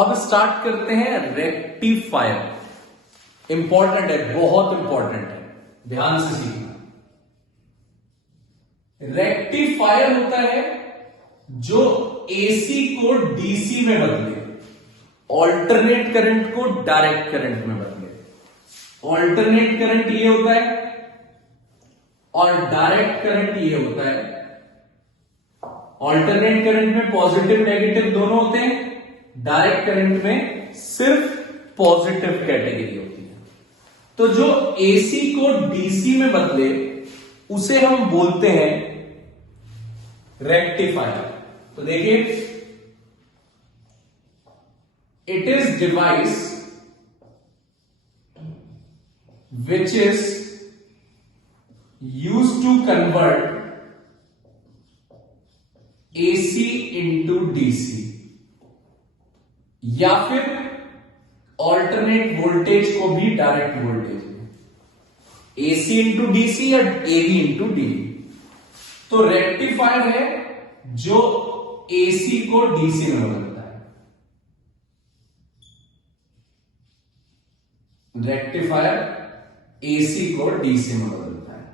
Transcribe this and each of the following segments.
अब स्टार्ट करते हैं रेक्टिफायर। इंपॉर्टेंट है, बहुत इंपॉर्टेंट है, ध्यान से सीखना। रेक्टिफायर होता है जो एसी को डीसी में बदले, ऑल्टरनेट करंट को डायरेक्ट करंट में बदले। ऑल्टरनेट करंट ये होता है और डायरेक्ट करंट ये होता है। ऑल्टरनेट करंट में पॉजिटिव नेगेटिव दोनों होते हैं, डायरेक्ट करंट में सिर्फ पॉजिटिव कैटेगरी होती है। तो जो एसी को डीसी में बदले उसे हम बोलते हैं रेक्टिफायर। तो देखिए, it is device which is used to convert AC into DC, या फिर ऑल्टरनेट वोल्टेज को भी डायरेक्ट वोल्टेज में, AC इंटू डीसी या AV इंटू डीवी। तो रेक्टिफायर है जो AC को DC में बदलता है। रेक्टिफायर एसी को डीसी में बदलता है।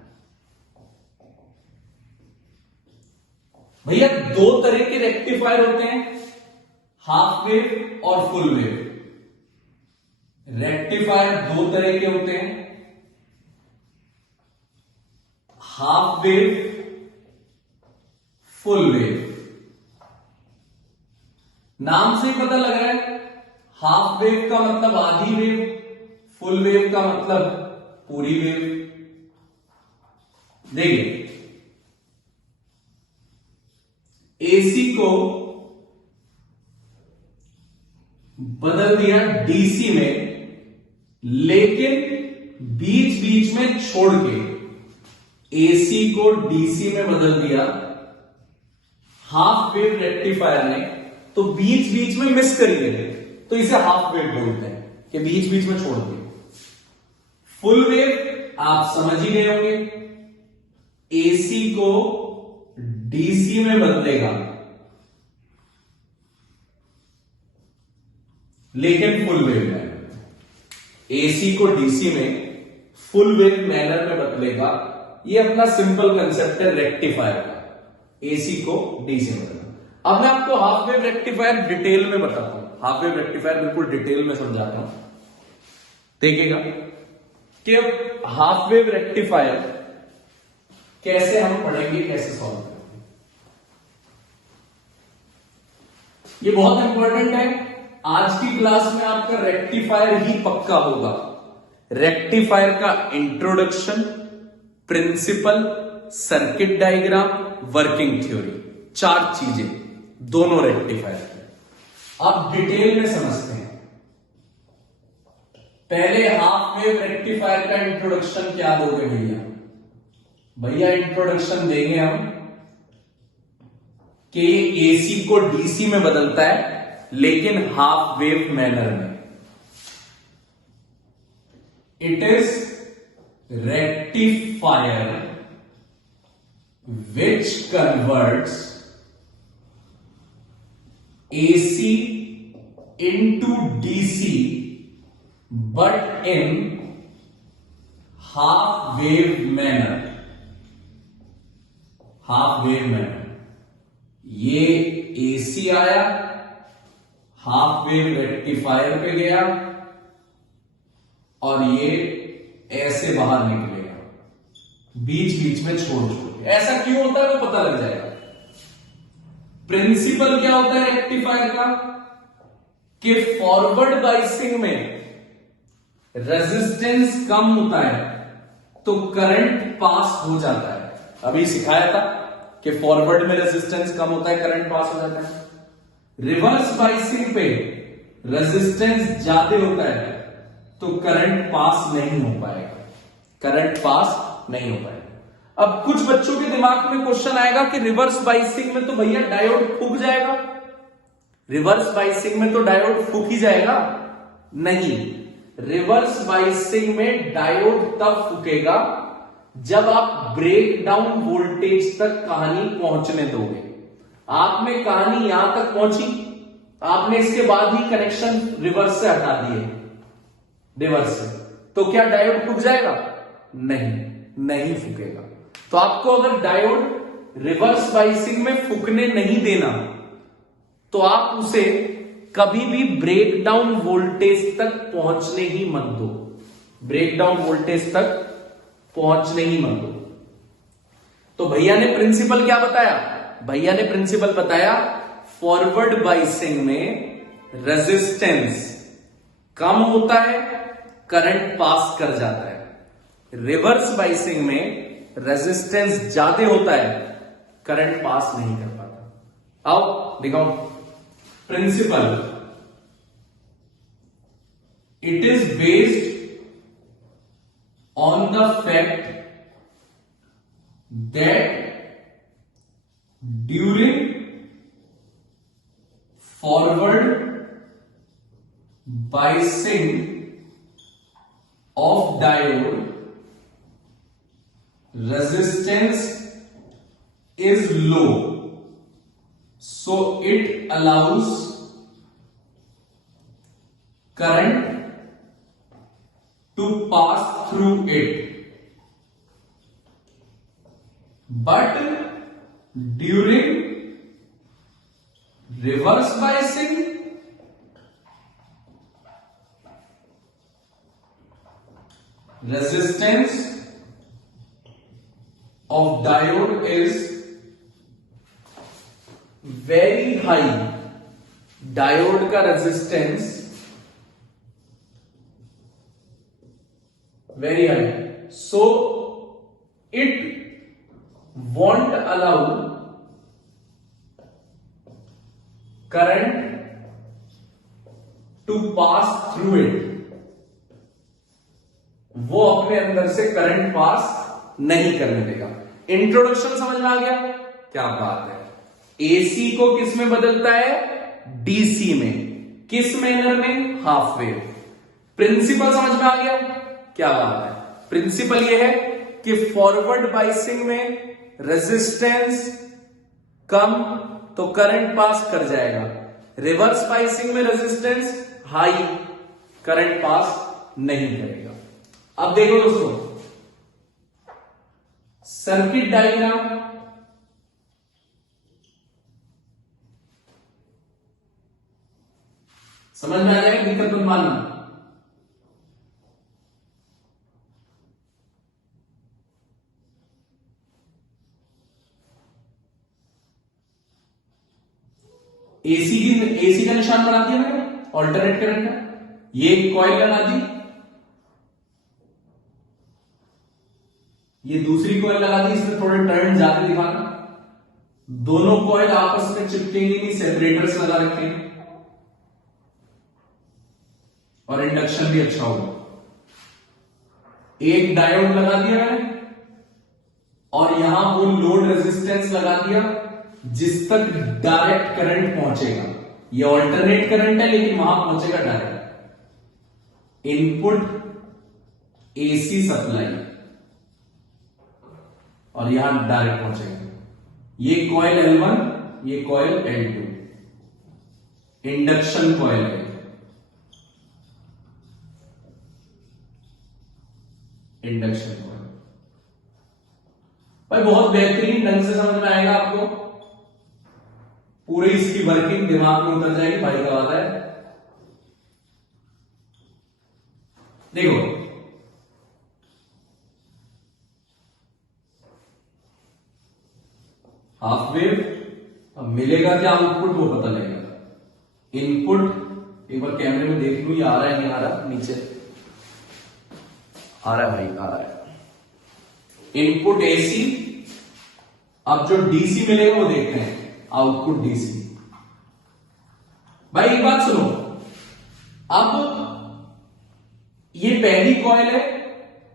भैया दो तरह के रेक्टिफायर होते हैं, हाफ वेव और फुल वेव। रेक्टिफायर दो तरह के होते हैं, हाफ वेव, फुल वेव। नाम से ही पता लग रहा है, हाफ वेव का मतलब आधी वेव, फुल वेव का मतलब पूरी वेव। देखिए, एसी को बदल दिया डीसी में, लेकिन बीच बीच में छोड़ के एसी को डीसी में बदल दिया हाफ वेव रेक्टिफायर ने, तो बीच बीच में मिस कर गए, तो इसे हाफ वेव बोलते हैं कि बीच बीच में छोड़ दिया। फुल वेव आप समझ ही गए होंगे, एसी को डीसी में बदलेगा लेकिन फुल वेव मैनर, एसी को डीसी में फुल वेव मैनर में बदलेगा। ये अपना सिंपल कंसेप्ट है रेक्टिफायर का, एसी को डीसी में बदलना। अब मैं आपको हाफ वेव रेक्टिफायर डिटेल में बताता हूं, हाफ वेव रेक्टिफायर बिल्कुल डिटेल में समझाता हूं, देखिएगा कि अब हाफ वेव रेक्टिफायर कैसे हम पढ़ेंगे, कैसे सॉल्व करेंगे। ये बहुत इंपॉर्टेंट है। आज की क्लास में आपका रेक्टिफायर ही पक्का होगा। रेक्टिफायर का introduction, principle, circuit diagram, working theory, 4 चीजें दोनों रेक्टिफायर की। अब डिटेल में समझते हैं। पहले हाफ वेव रेक्टिफायर का इंट्रोडक्शन क्या दोगे भैया? भैया इंट्रोडक्शन देंगे हम कि एसी को डीसी में बदलता है लेकिन हाफ वेव मैनर में। It is rectifier which converts AC into DC but in half wave manner। Half wave manner, ये एसी आया, हाफ वेव रेक्टिफायर पे गया और ये ऐसे बाहर निकलेगा, बीच बीच में छोड़ छोड़ के। ऐसा क्यों होता है वो पता लग जाएगा। प्रिंसिपल क्या होता है रेक्टिफायर का कि फॉरवर्ड बाइसिंग में रेजिस्टेंस कम होता है तो करंट पास हो जाता है। अभी सिखाया था कि फॉरवर्ड में रेजिस्टेंस कम होता है, करंट पास हो जाता है। रिवर्स बाइसिंग पे रेजिस्टेंस ज्यादा होता है तो करंट पास नहीं हो पाएगा, करंट पास नहीं हो पाएगा। अब कुछ बच्चों के दिमाग में क्वेश्चन आएगा कि रिवर्स बाइसिंग में तो भैया डायोड फूक जाएगा, रिवर्स बाइसिंग में तो डायोड फूक ही जाएगा। नहीं, रिवर्स बाइसिंग में डायोड तब फूकेगा जब आप ब्रेक डाउन वोल्टेज तक कहानी पहुंचने दोगे। आपने कहानी यहां तक पहुंची, आपने इसके बाद ही कनेक्शन रिवर्स से हटा दिए, रिवर्स से, तो क्या डायोड फूक जाएगा? नहीं, नहीं फूकेगा। तो आपको अगर डायोड रिवर्स बाइसिंग में फूकने नहीं देना तो आप उसे कभी भी ब्रेकडाउन वोल्टेज तक पहुंचने ही मत दो, ब्रेकडाउन वोल्टेज तक पहुंचने ही मत दो। तो भैया ने प्रिंसिपल क्या बताया? भैया ने प्रिंसिपल बताया फॉरवर्ड बाइसिंग में रेजिस्टेंस कम होता है, करंट पास कर जाता है। रिवर्स बाइसिंग में रेजिस्टेंस ज्यादा होता है, करंट पास नहीं कर पाता। आओ दिखाओ principle. It is based on the fact that during forward biasing of diode resistance is low, so it allows current to pass through it. But during reverse biasing, resistance of diode is very high. Diode का resistance very high, so it won't allow current to pass through it. वो अपने अंदर से current pass नहीं करने देगा। Introduction समझ में आ गया? क्या बात है। एसी को किस में बदलता है? डीसी में। किस मैनर में? Half wave. प्रिंसिपल समझ में आ गया? क्या बात है। प्रिंसिपल ये है कि फॉरवर्ड बाइसिंग में रेजिस्टेंस कम तो करंट पास कर जाएगा, रिवर्स बाइसिंग में रेजिस्टेंस हाई, करंट पास नहीं करेगा। अब देखो दोस्तों सर्किट डायग्राम, समझ में आ जाएगा, दिक्कत मत मानना। एसी का निशान बना दिया मैंने, ऑल्टरनेट करंट का। ये कॉइल लगा दी, ये दूसरी कॉइल लगा दी, इसमें थोड़े टर्न ज्यादा दिखाना। दोनों कॉइल आपस में चिपकेंगे नहीं, सेपरेटर्स लगा रखे हैं और इंडक्शन भी अच्छा होगा। एक डायोड लगा दिया मैंने और यहां वो लोड रेजिस्टेंस लगा दिया जिस तक डायरेक्ट करंट पहुंचेगा। ये ऑल्टरनेट करंट है लेकिन वहां पहुंचेगा डायरेक्ट। इनपुट एसी सप्लाई और यहां डायरेक्ट पहुंचेगा। ये कॉइल L1, ये कॉइल L2, इंडक्शन कॉइल है। इंडक्शन कॉइल भाई बहुत बेहतरीन ढंग से समझ में आएगा आपको, पूरी इसकी वर्किंग दिमाग में उतर जाएगी। भाई का वादा है। देखो हाफ वेव, अब मिलेगा क्या आउटपुट वो पता लगेगा। इनपुट एक बार कैमरे में देख लू, ये आ रहा है नहीं आ रहा, नीचे आ रहा है भाई, आ रहा है। इनपुट एसी, अब जो डीसी मिलेगा वो देखते हैं, आउटपुट डीसी। भाई एक बात सुनो, अब ये पहली कॉइल है,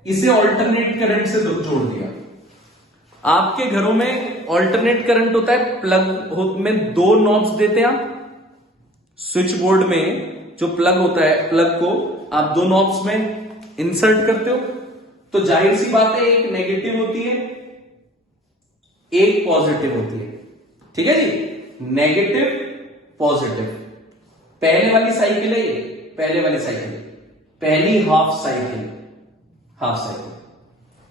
इसे ऑल्टरनेट करंट से जोड़ दिया। आपके घरों में ऑल्टरनेट करंट होता है, प्लग में दो नॉब्स देते हैं आप। स्विच बोर्ड में जो प्लग होता है, प्लग को आप दो नॉब्स में इंसर्ट करते हो, तो जाहिर सी बात है एक नेगेटिव होती है, एक पॉजिटिव होती है। ठीक है जी, नेगेटिव पॉजिटिव। पहले वाली साइकिल है ये, पहले वाली साइकिल, पहली half cycle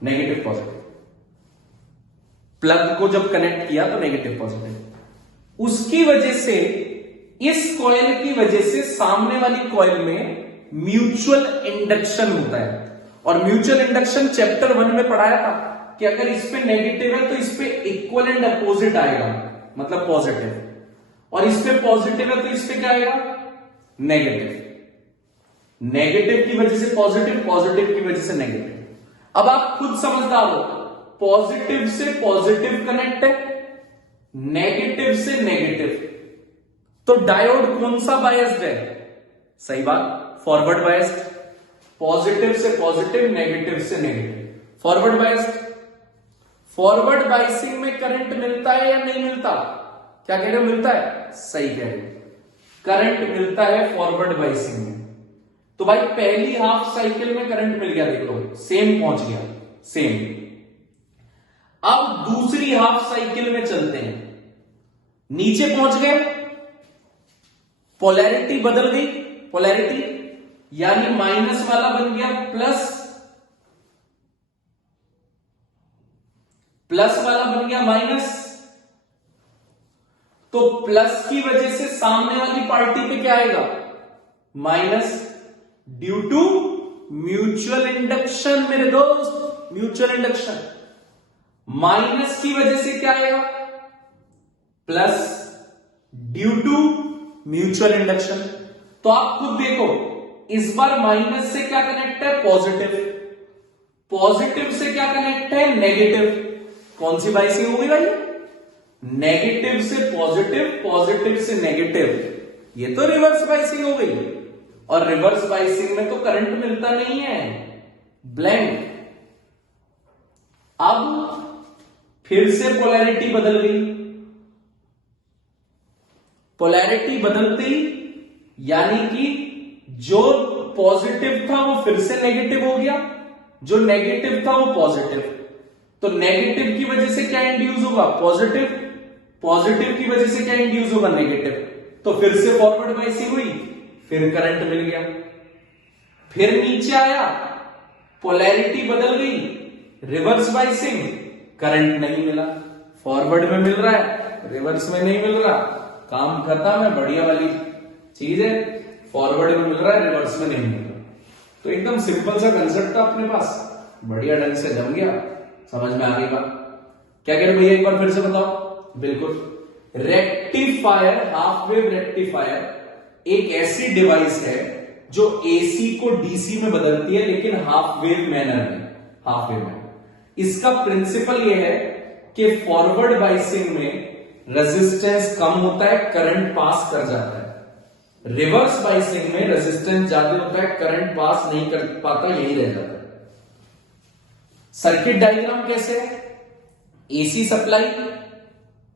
negative positive, plug को जब कनेक्ट किया तो नेगेटिव पॉजिटिव, उसकी वजह से इस कॉइल की वजह से सामने वाली कॉइल में म्यूचुअल इंडक्शन होता है। और म्यूचुअल इंडक्शन चैप्टर 1 में पढ़ाया था कि अगर इस पे नेगेटिव है तो इस पे इक्वल एंड अपोजिट आएगा, मतलब पॉजिटिव, और इस पे पॉजिटिव है तो इस पे क्या आएगा, नेगेटिव। नेगेटिव की वजह से पॉजिटिव, पॉजिटिव की वजह से नेगेटिव। अब आप खुद समझदार हो, पॉजिटिव से पॉजिटिव कनेक्ट है, नेगेटिव से नेगेटिव, तो डायोड कौन सा बायस्ड है, सही बात, फॉरवर्ड बायस्ड। पॉजिटिव से पॉजिटिव, नेगेटिव से negative, forward biased. Forward biasing में करंट मिलता है या नहीं मिलता, क्या कह रहे हो, मिलता है, सही कह रहे हो, करंट मिलता है फॉरवर्ड बायसिंग में। तो भाई पहली हाफ साइकिल में करंट मिल गया, देख लो सेम पहुंच गया, सेम। अब दूसरी हाफ साइकिल में चलते हैं, नीचे पहुंच गए, पोलैरिटी बदल गई, पोलैरिटी यानी माइनस वाला बन गया प्लस, प्लस वाला बन गया माइनस। तो प्लस की वजह से सामने वाली पार्टी पे क्या आएगा, minus, due to mutual induction मेरे दोस्त, म्यूचुअल इंडक्शन। माइनस की वजह से क्या आएगा, plus, due to mutual induction. तो आप खुद देखो, इस बार माइनस से क्या कनेक्ट है, पॉजिटिव, पॉजिटिव से क्या कनेक्ट है, नेगेटिव। कौन सी बाइसिंग होगी भाई, नेगेटिव से पॉजिटिव, पॉजिटिव से नेगेटिव, ये तो रिवर्स बाइसिंग हो गई। और रिवर्स बाइसिंग में तो करंट मिलता नहीं है, ब्लैंक। अब फिर से पोलैरिटी बदल गई, पोलैरिटी बदलती यानी कि जो पॉजिटिव था वो फिर से नेगेटिव हो गया, जो नेगेटिव था वो पॉजिटिव। तो नेगेटिव की वजह से क्या इंड्यूस होगा, पॉजिटिव, पॉजिटिव की वजह से क्या इंड्यूस होगा, नेगेटिव। तो फिर से फॉरवर्ड बाइसिंग हुई, फिर करंट मिल गया। फिर नीचे आया, पोलैरिटी बदल गई, रिवर्स बाइसिंग, करंट नहीं मिला। फॉरवर्ड में मिल रहा है, रिवर्स में नहीं मिल रहा, काम खत्म है, बढ़िया वाली चीज है। फॉरवर्ड में मिल रहा है, रिवर्स में नहीं मिल रहा। तो एकदम सिंपल सा कंसेप्ट था अपने पास, बढ़िया ढंग से जम गया, समझ में आ गई बात। क्या कह रहे भैया, एक बार फिर से बताओ। बिल्कुल, रेक्टिफायर, हाफ वेव रेक्टिफायर एक ऐसी डिवाइस है जो एसी को डीसी में बदलती है, लेकिन हाफ वेव मैनर में, हाफ वेव में। इसका प्रिंसिपल यह है कि फॉरवर्ड बाइसिंग में रेजिस्टेंस कम होता है, करंट पास कर जाता है। रिवर्स बाइसिंग में रेजिस्टेंस ज्यादा होता है, करंट पास नहीं कर पाता, यही रह जाता है। सर्किट डायग्राम कैसे है, एसी सप्लाई,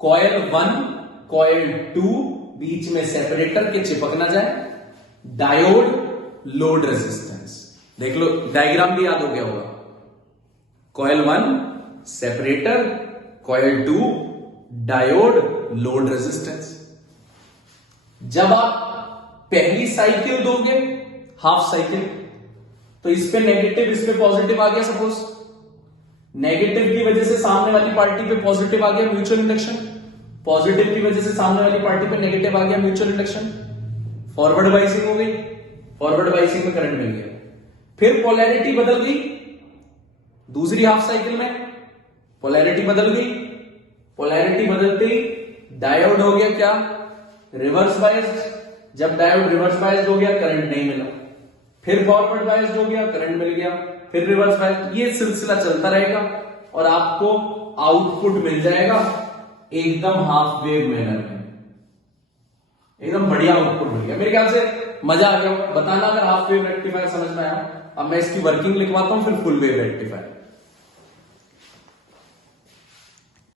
कॉइल 1, कॉइल 2, बीच में सेपरेटर के चिपक ना जाए, डायोड, लोड रेजिस्टेंस। देख लो डायग्राम भी याद हो गया होगा, coil 1 separator, coil 2 diode, load resistance. जब आप पहली साइकिल दोगे, हाफ साइकिल, तो इस पे नेगेटिव, इस पे पॉजिटिव आ गया, सपोज नेगेटिव की वजह से सामने वाली पार्टी पे पॉजिटिव आ गया, म्यूचुअल इंडक्शन। पॉजिटिव की वजह से सामने वाली पार्टी पे नेगेटिव आ गया, म्यूचुअल इंडक्शन। फॉरवर्ड बाइसिंग हो गई, फॉरवर्ड बाइसिंग में करंट मिल गया। फिर पोलैरिटी बदल गई, दूसरी हाफ साइकिल में पोलैरिटी बदल गई, पोलैरिटी बदलते ही डायोड हो गया क्या, रिवर्स बायस्ड। जब डायोड रिवर्स बायस्ड हो गया, करंट नहीं मिला। फिर फॉरवर्ड बायस्ड हो गया, करंट मिल गया, फिर रिवर्स बायस्ड। ये सिलसिला चलता रहेगा और आपको आउटपुट मिल जाएगा एकदम हाफ वेव मैनर में, एकदम बढ़िया आउटपुट मिल गया। मेरे ख्याल से मजा आ गया। बताना अगर हाफ वेव रेक्टिफायर समझ में आया। अब मैं इसकी वर्किंग लिखवाता हूं, फिर फुल वेव रेक्टिफायर।